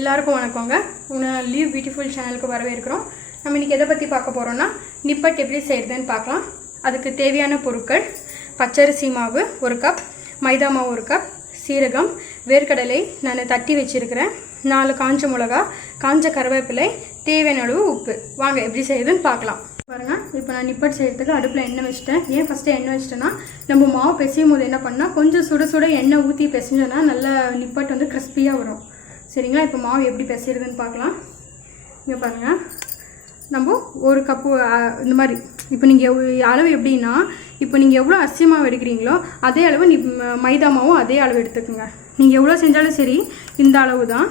எல்லாருக்கும் வணக்கங்க. Leave beautiful சேனலுக்கு வரவேற்கிறோம். நம்ம இன்னைக்கு எதை பற்றி பார்க்க போகிறோம்னா நிப்பட் எப்படி செய்கிறதுன்னு பார்க்கலாம். அதுக்கு தேவையான பொருட்கள்: பச்சரிசி மாவு 1 கப், மைதா மாவு 1 கப், சீரகம், வேர்க்கடலை நான் தட்டி வச்சுருக்கிறேன், 4 காஞ்ச மிளகா, காஞ்ச கருவேப்பிலை, தேவையான அளவு உப்பு. வாங்க எப்படி செய்யுதுன்னு பார்க்கலாம். பாருங்கள், இப்போ நான் நிப்பட் செய்கிறதுக்கு அடுப்பில் எண்ணெய் வச்சிட்டேன். ஏன் ஃபஸ்ட்டு எண்ணெய் வச்சிட்டேன்னா, நம்ம மாவு பிசையும் போது என்ன பண்ணால் கொஞ்சம் சுட சுட எண்ணெய் ஊற்றி பிசைஞ்சோன்னா நல்லா நிப்பட் வந்து கிறிஸ்பியாக வரும். சரிங்களா? இப்போ மாவு எப்படி பிசைறதுன்னு பார்க்கலாம். இங்கே பாருங்கள், நம்ம 1 கப்பு இந்த மாதிரி. இப்போ நீங்கள் அளவு எப்படின்னா, இப்போ நீங்கள் எவ்வளோ அரிசி மாவு எடுக்கிறீங்களோ அதே அளவு மைதா மாவும் அதே அளவு எடுத்துக்கோங்க. நீங்கள் எவ்வளோ செஞ்சாலும் சரி, இந்த அளவு தான்.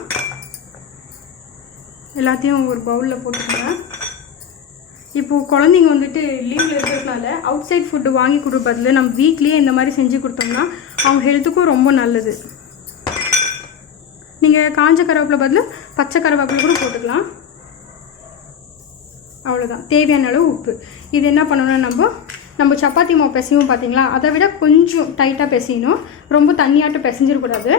எல்லாத்தையும் ஒரு பவுலில் போட்டுக்கோங்க. இப்போது குழந்தைங்க வந்துட்டு லீவில் இருக்கிறதுனால அவுட் சைட் ஃபுட்டு வாங்கி கொடுப்பதில் நம்ம வீக்லியே இந்த மாதிரி செஞ்சு கொடுத்தோம்னா அவங்க ஹெல்த்துக்கும் ரொம்ப நல்லது. நீங்கள் காஞ்ச கருவேப்பிலை பதில் பச்சை கருவேப்பிலை கூட போட்டுக்கலாம். அவ்வளோதான். தேவையான அளவு உப்பு. இது என்ன பண்ணணும்னா, நம்ம சப்பாத்தி மாவு பிசையும் பார்த்தீங்களா, அதை விட கொஞ்சம் டைட்டாக பிசையணும். ரொம்ப தண்ணியாட்டம் பிசைஞ்சிடக்கூடாது.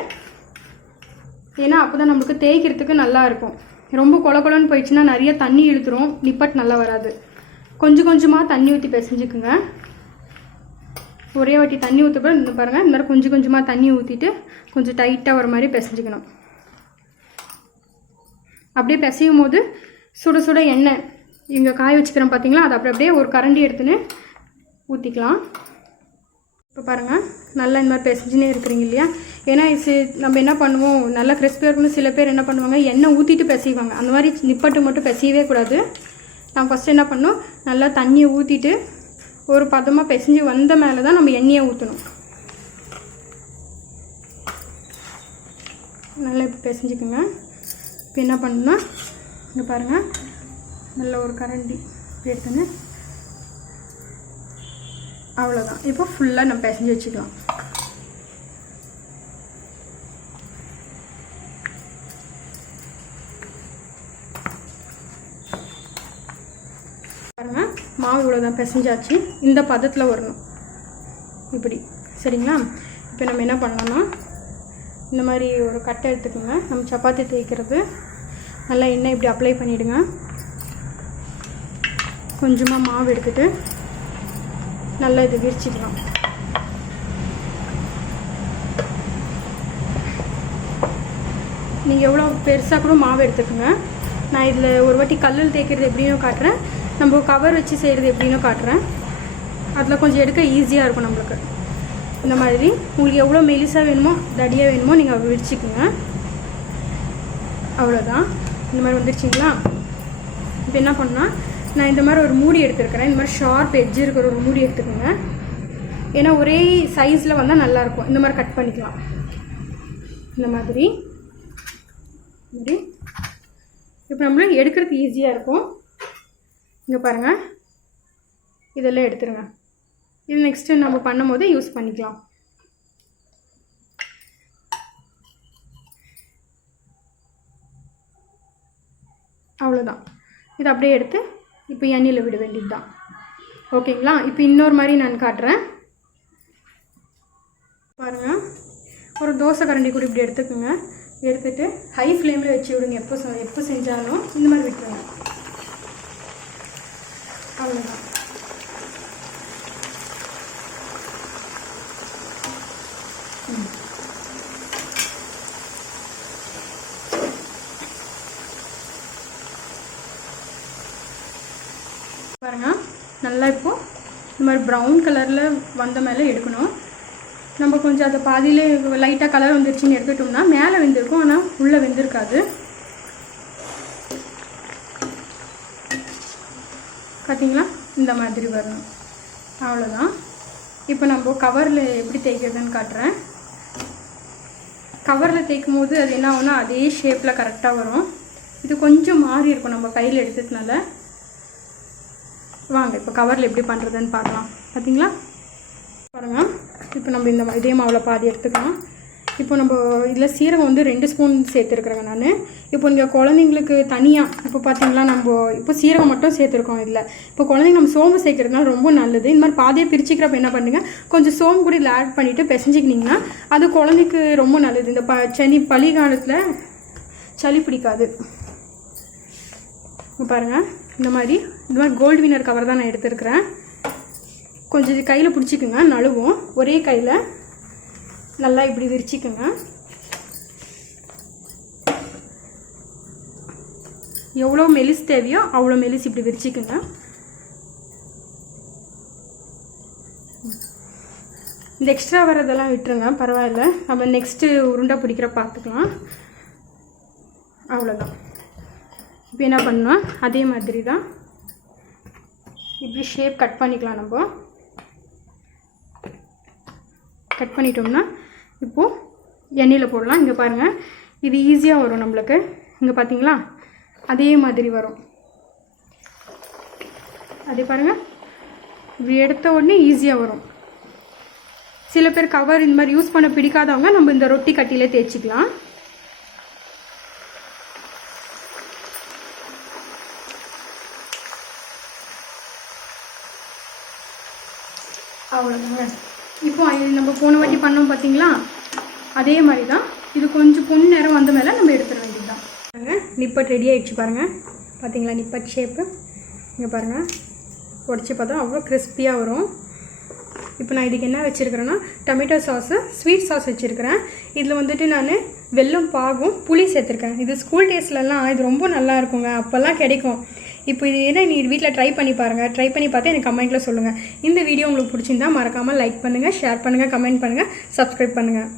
ஏன்னா அப்போ தான் நம்மளுக்கு தேய்க்கிறதுக்கு நல்லா இருக்கும். ரொம்ப கொலன்னு போயிடுச்சுன்னா நிறைய தண்ணி இழுத்துரும், நிப்பட் நல்லா வராது. கொஞ்சம் கொஞ்சமாக தண்ணி ஊற்றி பிசைஞ்சுக்குங்க. ஒரே வாட்டி தண்ணி ஊற்றப்போ இந்த பாருங்கள், இந்த மாதிரி கொஞ்சம் கொஞ்சமாக தண்ணி ஊற்றிட்டு கொஞ்சம் டைட்டாக வர மாதிரி பிசைஞ்சிக்கணும். அப்படியே பிசையும் போது சுட சுட எண்ணெய் இங்கே காய வச்சுக்கிறோம் பார்த்தீங்களா, அதை அப்படியே ஒரு கரண்டி எடுத்துன்னு ஊற்றிக்கலாம். இப்போ பாருங்கள், நல்லா இந்த மாதிரி பிசைஞ்சுனே இருக்கிறீங்க இல்லையா? ஏன்னா நம்ம என்ன பண்ணுவோம், நல்லா கிறிஸ்பியாக இருக்கணும். சில பேர் என்ன பண்ணுவாங்க, எண்ணெய் ஊற்றிட்டு பிசைவாங்க. அந்த மாதிரி நிப்பட்டு மட்டும் பிசையவே கூடாது. நான் ஃபஸ்ட்டு என்ன பண்ணணும், நல்லா தண்ணியை ஊற்றிட்டு ஒரு பதமாக பிசைஞ்சு வந்த மேலே தான் நம்ம எண்ணெயை ஊற்றணும். நல்லா இப்போ பிசைஞ்சுக்குங்க. இப்போ என்ன பண்ணணும்னா, இங்கே பாருங்கள், நல்ல ஒரு கரண்டி எடுத்துன்னு அவ்வளோதான். இப்போ ஃபுல்லாக நம்ம பிசைஞ்சு வச்சுக்கலாம். பாருங்கள், மாவு இவ்வளோதான் பிசைஞ்சாச்சு. இந்த பதத்தில் வரணும் இப்படி. சரிங்களா? இப்போ நம்ம என்ன பண்ணோம்னா, இந்த மாதிரி ஒரு கட்டை எடுத்துக்கோங்க. நம்ம சப்பாத்தி தேய்க்கிறது. நல்லா எண்ணெய் இப்படி அப்ளை பண்ணிவிடுங்க. கொஞ்சமாக மாவு எடுத்துகிட்டு நல்லா இது விரிச்சிக்கலாம். நீங்கள் எவ்வளோ பெருசாக கூட மாவு எடுத்துக்கோங்க. நான் இதில் ஒரு வாட்டி கல்லில் தேய்க்கிறது எப்படின்னு காட்டுறேன், நம்ம கவர் வச்சு செய்கிறது எப்படின்னு காட்டுறேன். அதில் கொஞ்சம் எடுக்க ஈஸியாக இருக்கும் நம்மளுக்கு. இந்த மாதிரி உங்களுக்கு எவ்வளோ மெலிசாக வேணுமோ தடியாக வேணுமோ நீங்கள் விரிச்சிக்கோங்க. அவ்வளோதான். இந்த மாதிரி வந்துருச்சிங்களா? இப்போ என்ன பண்ணால், நான் இந்த மாதிரி ஒரு மூடி எடுத்துருக்கிறேன். இந்த மாதிரி ஷார்ப் எட்ஜ் இருக்கிற ஒரு மூடி எடுத்துக்கோங்க. ஏன்னா ஒரே சைஸில் வந்தால் நல்லாயிருக்கும். இந்த மாதிரி கட் பண்ணிக்கலாம். இந்த மாதிரி இப்படி. இப்போ நம்மளுக்கு எடுக்கிறதுக்கு ஈஸியாக இருக்கும். இங்கே பாருங்கள், இதெல்லாம் எடுத்துருங்க. இது நெக்ஸ்ட்டு நம்ம பண்ணும் போது யூஸ் பண்ணிக்கலாம். அவ்வளோதான். இது அப்படியே எடுத்து இப்போ எண்ணெயில் விட வேண்டியது தான். ஓகேங்களா? இப்போ இன்னொரு மாதிரி நான் காட்டுறேன். பாருங்கள், ஒரு தோசை கரண்டி கூட இப்படி எடுத்துக்கோங்க. எடுத்துகிட்டு ஹை ஃப்ளேமில் வச்சு விடுங்க. எப்போ செஞ்சாலும் இந்த மாதிரி விட்டுருங்க. அவ்வளோதான். பாருங்கள், நல்லா இப்போது இந்த மாதிரி ப்ரௌன் கலரில் வந்த மேலே எடுக்கணும். நம்ம கொஞ்சம் அதை பாதியிலே லைட்டாக கலர் வந்துருச்சுன்னு எடுத்துட்டோம்னா மேலே வெந்திருக்கும், ஆனால் உள்ளே வெந்திருக்காது. பார்த்தீங்களா? இந்த மாதிரி வரணும். அவ்வளோதான். இப்போ நம்ம கவரில் எப்படி தேய்க்கிறதுன்னு காட்டுறேன். கவரில் தேய்க்கும் போது அது என்ன ஆகும்னா அதே ஷேப்பில் கரெக்டாக வரும். இது கொஞ்சம் மாறி இருக்கும் நம்ம கையில் எடுத்ததுனால. வாங்க இப்போ கவரில் எப்படி பண்ணுறதுன்னு பார்க்கலாம். பார்த்தீங்களா? பாருங்கள், இப்போ நம்ம இந்த இதே மாவில் பாதி எடுத்துக்கலாம். இப்போ நம்ம இதில் சீரகம் வந்து 2 ஸ்பூன் சேர்த்துருக்குறேங்க நான். இப்போ இங்கே குழந்தைங்களுக்கு தனியாக இப்போ பார்த்தீங்களா, நம்ம இப்போ சீரகம் மட்டும் சேர்த்துருக்கோம் இதில். இப்போ குழந்தைங்க நம்ம சோம்பு சேர்க்கறதுனால ரொம்ப நல்லது. இந்த மாதிரி பாதியை பிரிச்சுக்கிறப்ப என்ன பண்ணுங்க, கொஞ்சம் சோம்பு கூட இதில் ஆட் பண்ணிவிட்டு பிசைஞ்சிக்கிட்டிங்கன்னா அது குழந்தைக்கு ரொம்ப நல்லது. இந்த பளி காலத்தில் சளி பிடிக்காது. பாருங்கள், இந்த மாதிரி கோல்டு வினர் கவர் தான் நான் எடுத்துருக்கிறேன். கொஞ்சம் இது கையில் பிடிச்சிக்குங்க, நழுவும். ஒரே கையில் நல்லா இப்படி விரிச்சிக்குங்க. எவ்வளோ மெலிஸ் தேவையோ அவ்வளோ மெலிஸ் இப்படி விரிச்சிக்குங்க. இந்த எக்ஸ்ட்ரா வரதெல்லாம் விட்டுருங்க, பரவாயில்ல. நம்ம நெக்ஸ்ட்டு உருண்டை பிடிக்கிற பார்த்துக்கலாம். அவ்வளோதான். இப்போ என்ன பண்ணலாம், அதே மாதிரி தான் இப்படி ஷேப் கட் பண்ணிக்கலாம். நம்ம கட் பண்ணிட்டோம்னா இப்போது எண்ணெயில் போடலாம். இங்கே பாருங்கள், இது ஈஸியாக வரும் நம்மளுக்கு. இங்கே பார்த்தீங்களா, அதே மாதிரி வரும். அதே பாருங்கள், இப்படி எடுத்த உடனே ஈஸியாக வரும். சில பேர் கவர் இந்த மாதிரி யூஸ் பண்ண பிடிக்காதவங்க நம்ம இந்த ரொட்டி கட்டிலே தேய்ச்சிக்கலாம். அவ்வளோதாங்க. இப்போ நம்ம போன வாட்டி பண்ணோம் பார்த்தீங்களா, அதே மாதிரி தான். இது கொஞ்சம் பொன் நேரம் வந்த மேலே நம்ம எடுத்துட வேண்டியது தான். பாருங்கள், நிப்பட் ரெடி ஆகிடுச்சு. பாருங்கள், பார்த்தீங்களா நிப்பட் ஷேப்பு. இங்கே பாருங்கள், உடச்சி பார்த்தா அவ்வளோ கிறிஸ்பியாக வரும். இப்போ நான் இதுக்கு என்ன வச்சுருக்கிறேன்னா, டொமேட்டோ சாஸு, ஸ்வீட் சாஸ் வச்சுருக்கிறேன். இதில் வந்துட்டு நான் வெல்லம் பாகும் புளி சேர்த்துருக்கேன். இது ஸ்கூல் டேஸ்லலாம் இது ரொம்ப நல்லா இருக்குங்க, அப்போல்லாம் கிடைக்கும். இப்போ இது என்ன, நீ வீட்டில் ட்ரை பண்ணி பாருங்கள். ட்ரை பண்ணி பார்த்து எனக்கு கமெண்ட்டில் சொல்லுங்கள். இந்த வீடியோ உங்களுக்கு பிடிச்சிருந்தா மறக்காமல் லைக் பண்ணுங்கள், ஷேர் பண்ணுங்கள், கமெண்ட் பண்ணுங்கள், சப்ஸ்கிரைப் பண்ணுங்கள்.